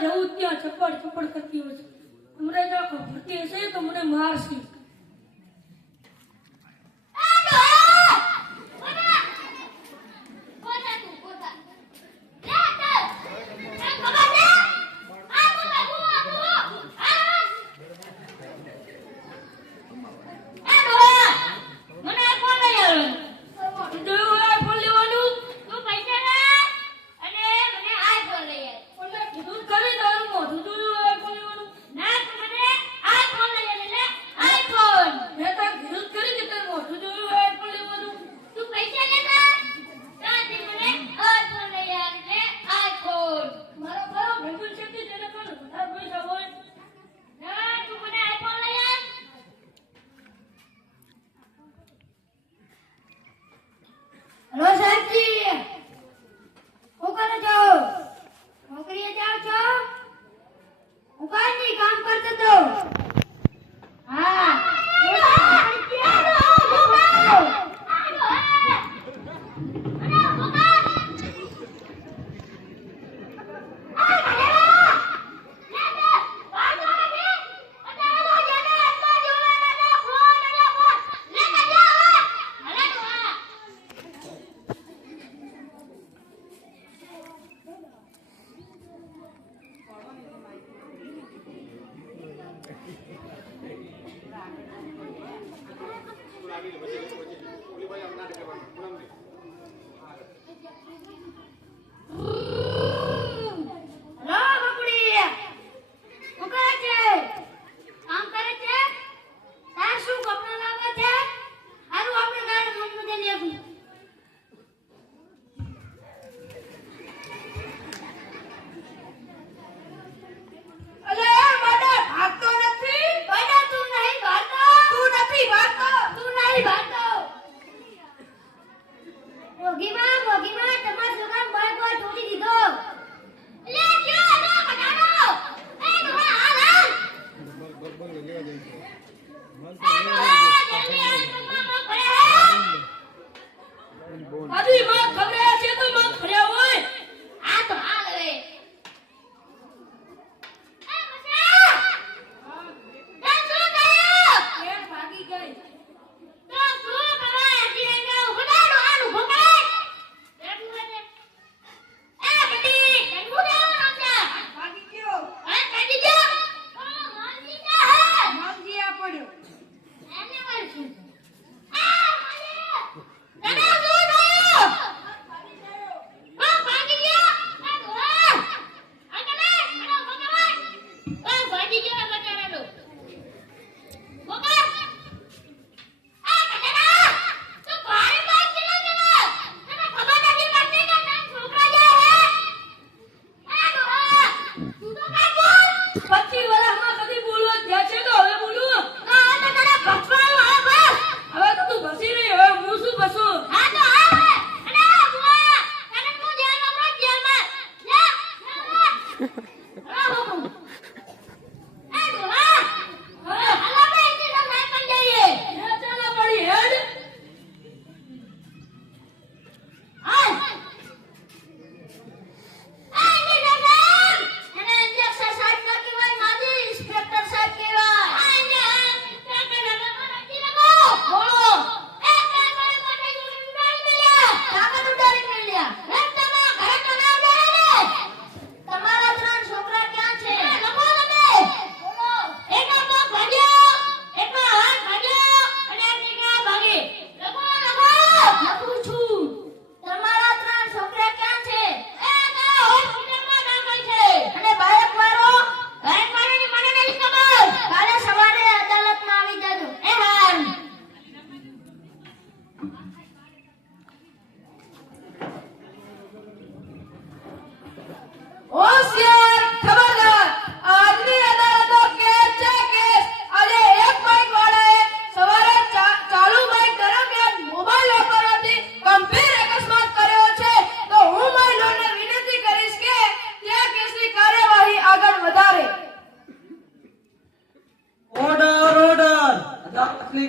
જ્યાં જવું ત્યાં ચપડ ચપડ કરતી હોય છે. હમણાં જો ભરતી હશે તો મને મારશે.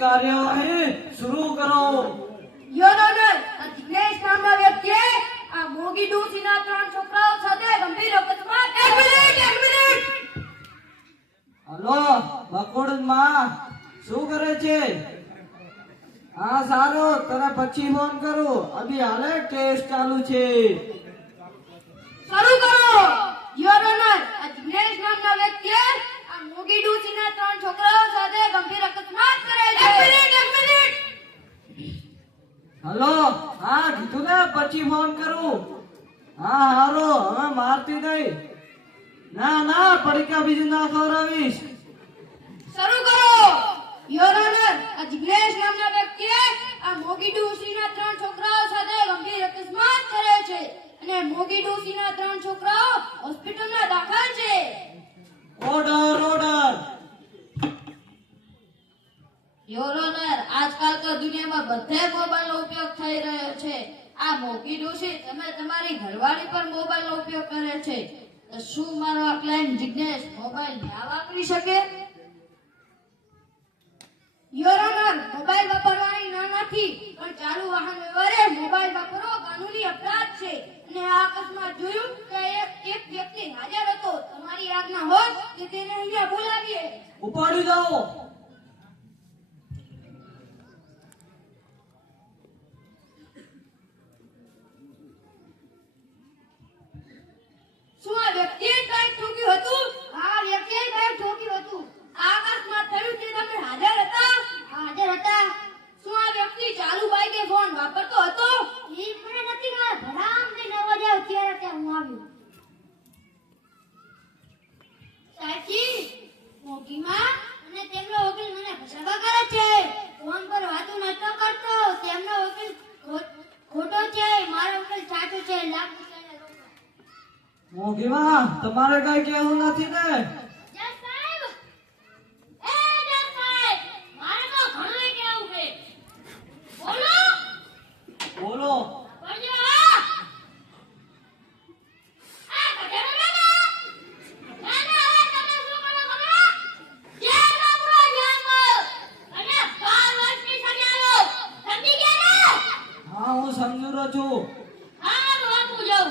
કાર્યવાહી શરૂ કરો. યોર ઓનર, જિગ્નેશ નામના વ્યક્તિએ આ મોગી ડોશીના 3 છોકરાઓ સાથે ગંભીર અકસ્માત. એક મિનિટ લો બકોડ માં શું કરે છે? હા સારું, તને પછી ફોન કરું. અભી હાલે ટેસ્ટ ચાલુ છે. શરૂ કરો. યોર ઓનર, આ જિગ્નેશ નામના વ્યક્તિએ આ મોગી ડૂસીના 3 છોકરાઓ સાથે ગંભીર અકસ્માત કરે છે. એક મિનિટ. હલો, હા કીધું ને પછી ફોન કરું. હા હારો, હવે મારતી નહીં. ના ના, પડીકા બીજું ના ખવડાવીશ. શરૂ કરો. યોર ઓનર, આ જિગ્નેશ નામના વ્યક્તિએ આ મોગી ડૂસીના 3 છોકરાઓ સાથે ગંભીર અકસ્માત કરે છે અને મોગી ડૂસીના 3 છોકરાઓ હોસ્પિટલમાં દાખલ છે. Order order. યોર ઓનર, આજકાલ તો દુનિયામાં બધે મોબાઈલનો ઉપયોગ થઈ રહ્યો છે. આ મોગી ડોશી તમે તમારી ઘરવાળી પર મોબાઈલનો ઉપયોગ કરે છે, તો શું મારો આ ક્લાયન્ટ જિગ્નેશ મોબાઈલ ના વાપરી શકે? યોર ઓનર, મોબાઈલ વાપરવાની ના નથી, પણ ચાલુ વાહન વ્યવહારે મોબાઈલ વાપરવો કાનૂની અપરાધ છે અને આ અકસ્માત જોયું કે એક વ્યક્તિ હાજર હતો. તમારી આજ્ઞા હોત કે તેને અહીંયા બોલાવીએ. ઉપાડી જાઓ. શું આ વ્યક્તિએ કંઈક ઠોક્યું હતું? આ વ્યક્તિએ કંઈક ઠોક્યું હતું. આ અકસ્માત થયું તે તમે હાજર હતા? હાજર હતા. શું આ વ્યક્તિ ચાલુ બાઈકે ફોન વાપરતો હતો? એ મને નથી ખબર. ભલામણી 9 વાગ્યા અત્યારે ત્યાં હું આવ્યો. સાચી મોગીમાં અને તેમનો વકીલ મને ફસાવા કરે છે. ફોન પર વાતો નતો કરતો. તેમનો વકીલ ખોટો છે, મારો વકીલ સાચો છે. લાખ રૂપિયાને રોકડા. મોગીમાં તમારે કઈ કહેવું નથી ને? જજ સાહેબ, એ જજ સાહેબ, મારે તો ઘણું કહેવું છે. બોલો. બોલો. બોલો. આ કઢાનો ના. ના હવે તમે શું કરો ખબર? જેલમાં પૂરો જેલમાં. અને 12 વર્ષની સજા લો. સમજી ગયા ને? હા હું સમજુ રહ્યો છું. હા તો આપું જાઉં.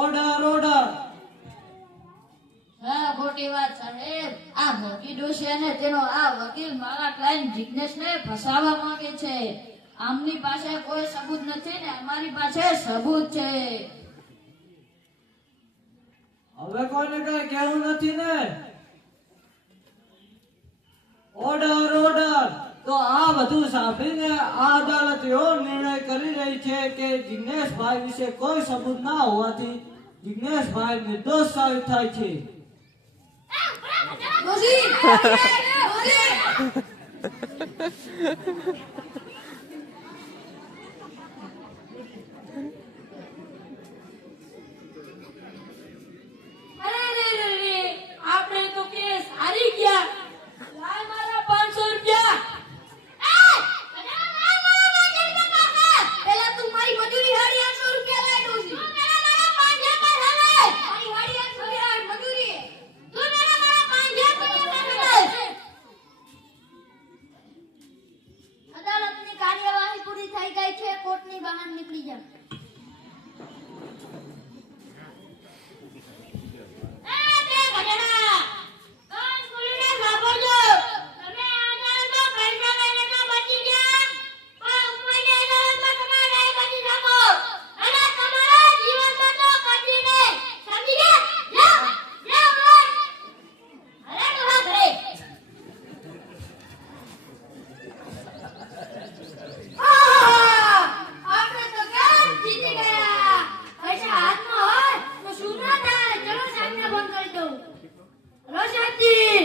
Order order. હા ખોટી વાત સાહેબ. આ મોગી ડોશી અને તેનો આ વકીલ મારા ક્લાયન્ટ જિગ્નેશને ફસાવવા માંગે છે. આમની પાસે કોઈ સબૂત નથી ને અમારી પાસે સબૂત છે. હવે કોઈને કઈ કહેવું નથી ને? Order order. તો આ બધું સાંભળીને આ અદાલત એવો નિર્ણય કરી રહી છે કે જિગ્નેશભાઈ વિશે કોઈ સબૂત ના હોવાથી જિગ્નેશભાઈ નિર્દોષ સાબિત થાય છે. ડોશી! ડોશી! અરે રે રે રે, આપણે તો કેસ હારી ગયા. લાય મારા 500 રૂપિયા. પેલા તું મારી મજૂરી હારી 800 રૂપિયા લાય ડોશી. તું પેલા મારા 5000 પર હવે. મારી હારી 800 રૂપિયા મજૂરી. તું પેલા મારા 5000 પર હવે. અદાલતની કાર્યવાહી પૂરી થઈ ગઈ છે. કોર્ટની બહાર નીકળી જા. આપણે તો જીતી ગયા. પૈસા હાથમાં હોય તો શું ના થાય? ચલો સાહેબને ફોન કરી દઉં. હલો સાહેબજી,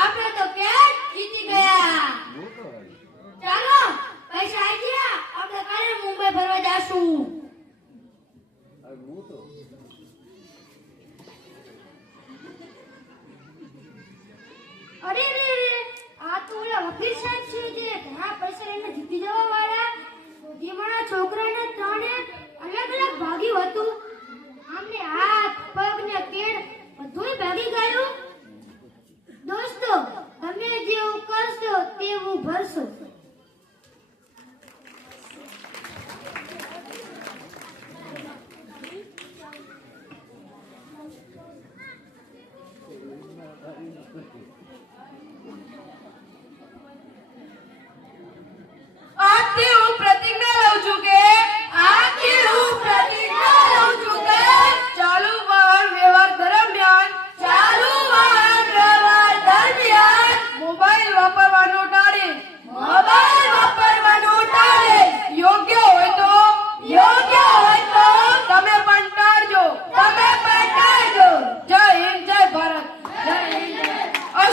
આપણે તો જીતી ગયા. ચાલો પૈસા આવી ગયા. આપણે કાલે મુંબઈ ફરવા જાશું.